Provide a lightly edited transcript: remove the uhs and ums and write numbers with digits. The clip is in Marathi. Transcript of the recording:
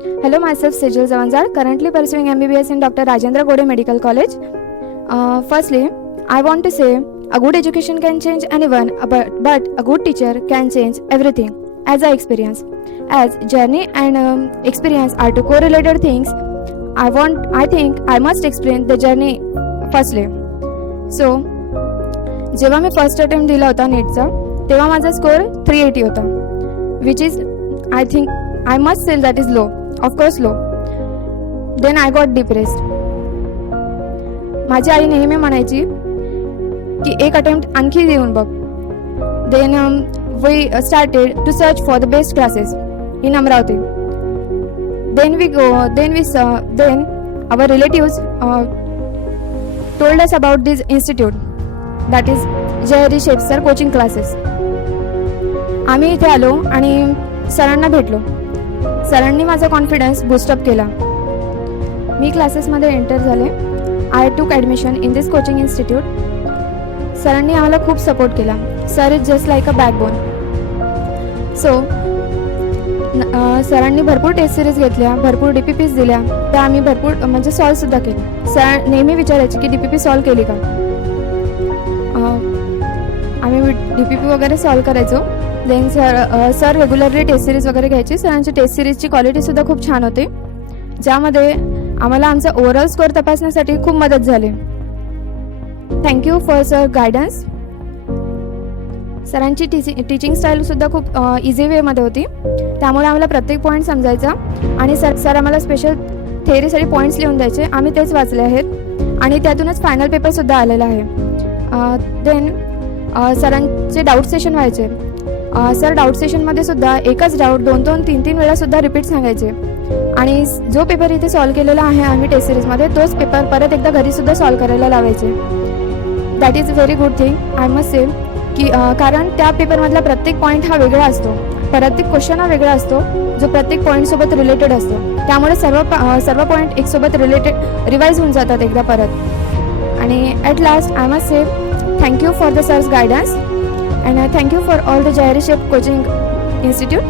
Hello, myself Sejal Zawanzar, currently pursuing MBBS in Dr. Rajendra Gode Medical College. Firstly, I want to say a good education can change anyone, but a good teacher can change everything, as I experience. As journey and experience are two correlated things, I think I must explain the journey firstly. So, जेव्हा मी फर्स्ट अटेम्प्ट दिला होता नीटचा तेव्हा माझा स्कोअर 380 होता, which is I think I must sell that is low, of course low. Then I got depressed. माझी आई नेहमी म्हणायची की एक अटेम्प्ट आणखी देऊन बघ. Then we started to search for the best classes in Amravati. Then our relatives told us about this institute, that is Jayhari Shef sir coaching classes. आम्ही इथे आलो आणि सरांना भेटलो. सरांनी माझा कॉन्फिडन्स बूस्टअप केला. मी क्लासेसमध्ये एंटर झाले. आय टूक admission in this coaching institute. सरांनी आम्हाला खूप सपोर्ट केला. Sir is just like a backbone. So सरांनी भरपूर टेस्ट सिरीज घेतल्या, भरपूर DPPs दिल्या, त्या आम्ही भरपूर म्हणजे सॉल्वसुद्धा केली. सर नेहमी विचारायचे की DPP सॉल्व केली का. आम्ही DPP वगैरे सॉल्व करायचो. Then sir regularly test series वगैरे घ्यायची. सरांची टेस्ट सिरीजची क्वालिटीसुद्धा खूप छान होती, ज्यामध्ये आम्हाला आमचा ओव्हरऑल स्कोअर तपासण्यासाठी खूप मदत झाली. Thank you for sir guidance. सरांची टीचिंग स्टाईलसुद्धा खूप इझी वेमध्ये होती, त्यामुळे आम्हाला प्रत्येक पॉईंट समजायचा. आणि सर आम्हाला स्पेशल थेअरीसाठी पॉईंट्स लिहून द्यायचे. आम्ही तेच वाचले आहेत आणि त्यातूनच फायनल पेपरसुद्धा आलेला आहे. देन सरांचे डाऊट सेशन व्हायचे. सर डाऊट सेशनमध्ये सुद्धा एकच डाऊट 2-2, 3-3 वेळासुद्धा रिपीट सांगायचे. आणि जो पेपर इथे सॉल्व केलेला आहे आम्ही टेस्ट सिरीजमध्ये, तोच पेपर परत एकदा घरीसुद्धा सॉल्व करायला लावायचे. That is very good thing I must से की कारण त्या पेपरमधला प्रत्येक पॉईंट हा वेगळा असतो, प्रत्येक क्वेश्चन हा वेगळा असतो, जो प्रत्येक पॉईंटसोबत रिलेटेड असतो. त्यामुळे सर्व पॉईंट एकसोबत रिवाईज होऊन जातात एकदा परत. आणि at last I must say thank you for the sir's guidance and thank you for all the Jayhari Shef coaching institute.